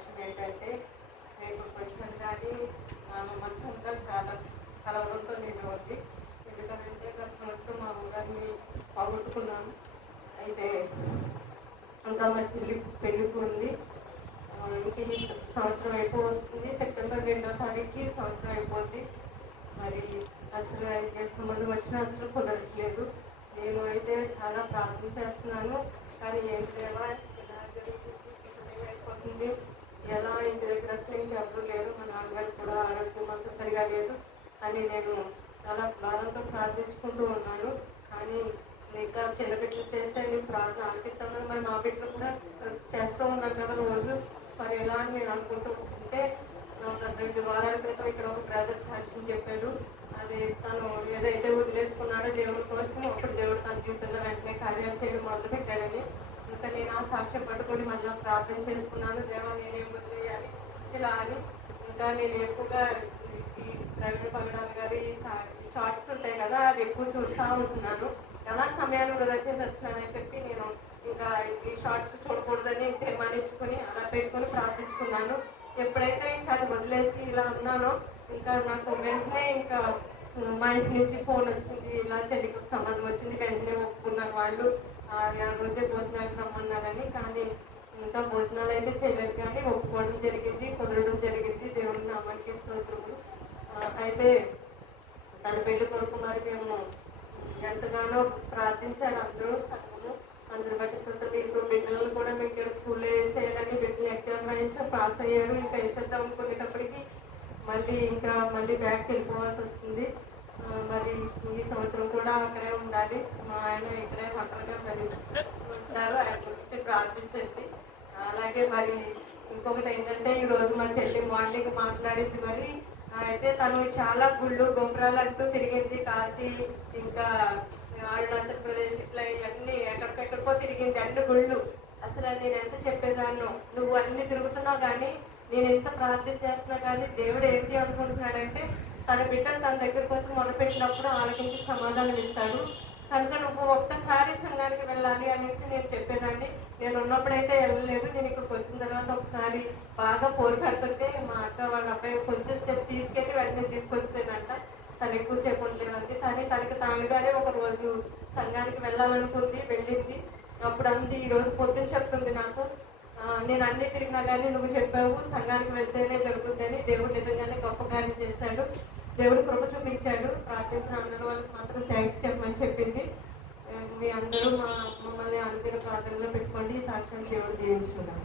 సాక్ష్యం ఏంటంటే, నేను ఇక్కడికి వచ్చాను కానీ మనసు అంతా చాలా కలవడంతో నేను ఉంది. ఎందుకంటే గత సంవత్సరం మా అమ్మగారిని పోగొట్టుకున్నాను. అయితే ఇంకా మా చెల్లి పెళ్ళికి ఉంది. ఇంక ఈ సంవత్సరం అయిపోతుంది. సెప్టెంబర్ 2వ తారీఖుకి సంవత్సరం అయిపోద్ది. మరి అసలు ఏ సంబంధం వచ్చినా అసలు కుదరట్లేదు. నేను అయితే చాలా ప్రార్థన చేస్తున్నాను. కానీ ఏంటి దేవా ఇలా జరుగుతుంది, అయిపోతుంది ఎలా, ఇంటి దగ్గర అసలు ఇంకెవరు లేరు, మా నాన్నగారు కూడా ఆరోగ్యం అంతా సరిగా లేదు అని నేను చాలా భారంతో ప్రార్థించుకుంటూ ఉన్నాను. కానీ ఇంకా చిన్న బిడ్డలు చేస్తే నేను ప్రార్థన ఆలకిస్తాను, మరి మా బిడ్డలు కూడా చేస్తూ ఉన్నాను కదా రోజు. మరి ఎలా అని నేను అనుకుంటూ ఉంటే 2 వారాల క్రితం ఇక్కడ ఒక బ్రదర్ సాక్ష్యం చెప్పాడు. అది తను ఏదైతే వదిలేసుకున్నాడో దేవుడి కోసం అప్పుడు దేవుడు తన జీవితంలో వెంటనే కార్యాలు చేయడం మొదలు పెట్టాడని. ఇంకా నేను ఆ సాక్ష్యం పట్టుకొని మళ్ళీ ప్రార్థన చేసుకున్నాను, దేవా నేనేం వదిలేయాలి ఇలా అని. ఇంకా నేను ఎక్కువగా ఈ ప్రవీణ్ పగడాల గారి షార్ట్స్ ఉంటాయి కదా, అవి ఎక్కువ చూస్తూ ఉంటున్నాను. ఎలా సమయాన్ని వృధా చేసేస్తున్నానని చెప్పి నేను ఇంకా ఈ షార్ట్స్ చూడకూడదని తీర్మానించుకొని అలా పెట్టుకొని ప్రార్థించుకున్నాను. ఎప్పుడైతే ఇంకా అది వదిలేసి ఇలా ఉన్నానో ఇంకా నాకు వెంటనే ఇంకా మా ఇంటి నుంచి ఫోన్ వచ్చింది, ఇలా చెల్లికి ఒక సంబంధం వచ్చింది. వెంటనే ఒప్పుకున్నారు వాళ్ళు. ఆ రోజే భోజనానికి రమ్మన్నారని. కానీ ఇంకా భోజనాలు అయితే చేయలేదు, కానీ ఒప్పుకోవడం జరిగింది, కుదరడం జరిగింది. దేవుడి నామానికి స్తోత్రములు. అయితే తన పెళ్లి కొరకు మరి మేము ఎంతగానో ప్రార్థించారు అందరూ, సంఘము అందరు బట్టి స్తోత్రం. ఇంకో బిడ్డలను కూడా మేము ఇక్కడ స్కూల్లో వేసేయాలని బిడ్డలు ఎగ్జామ్ రాయించాం, పాస్ అయ్యారు. ఇంకా వేసేద్దాం అనుకునేటప్పటికి మళ్ళీ బ్యాక్ వెళ్ళిపోవాల్సి వస్తుంది. మరి ఈ సంవత్సరం కూడా అక్కడే ఉండాలి. మా ఆయన ఇక్కడే ఒంటరిగా మరి ఉంటారు, ఆయన గురించి ప్రార్థించండి. అలాగే మరి ఇంకొకటి ఏంటంటే, ఈరోజు మా చెల్లి మార్నింగ్ మాట్లాడింది. మరి అయితే తను చాలా గుళ్ళు గోపురాలు అంటూ తిరిగింది. కాశీ, ఇంకా అరుణాచల్ ప్రదేశ్, ఇట్లా ఇవన్నీ ఎక్కడికెక్కడికో తిరిగింది, అన్ని గుళ్ళు. అసలు నేను ఎంత చెప్పేదాన్నో, నువ్వు అన్ని తిరుగుతున్నావు కానీ నేను ఎంత ప్రార్థన చేస్తున్నా కానీ దేవుడు ఏంటి అనుకుంటున్నాడంటే, తన బిడ్డలు తన దగ్గరకు వచ్చి మొదలుపెట్టినప్పుడు ఆలకించి సమాధానం ఇస్తాడు. కనుక నువ్వు ఒక్కసారి సంఘానికి వెళ్ళాలి అనేసి నేను చెప్పేదాన్ని. నేను ఉన్నప్పుడైతే వెళ్ళలేదు. నేను ఇక్కడికి వచ్చిన తర్వాత ఒకసారి బాగా పోరు పెడుతుంటే మా అక్క వాళ్ళ అబ్బాయి కొంచెం సేపు తీసుకెళ్ళి వెంటనే తీసుకొచ్చానంట. తను ఎక్కువసేపు ఉండలేదండి. తనకి తానుగానే ఒక రోజు సంఘానికి వెళ్ళాలనుకుంది, వెళ్ళింది. అప్పుడు అంది, ఈరోజు పొద్దున్న చెప్తుంది నాకు, నేను అన్నీ తిరిగినా కానీ నువ్వు చెప్పావు సంఘానికి వెళ్తేనే జరుగుతుందని. దేవుడు నిజంగానే గొప్ప కార్యం చేశాడు, దేవుడు కృప చూపించాడు. ప్రార్థించిన అందరూ వాళ్ళకి మాత్రం థ్యాంక్స్ చెప్పమని చెప్పింది. మీ అందరూ మమ్మల్ని అనుదిన ప్రార్థనలో పెట్టుకోండి. ఈ సాక్ష్యాన్ని దేవుడు దీవించుకున్నాను.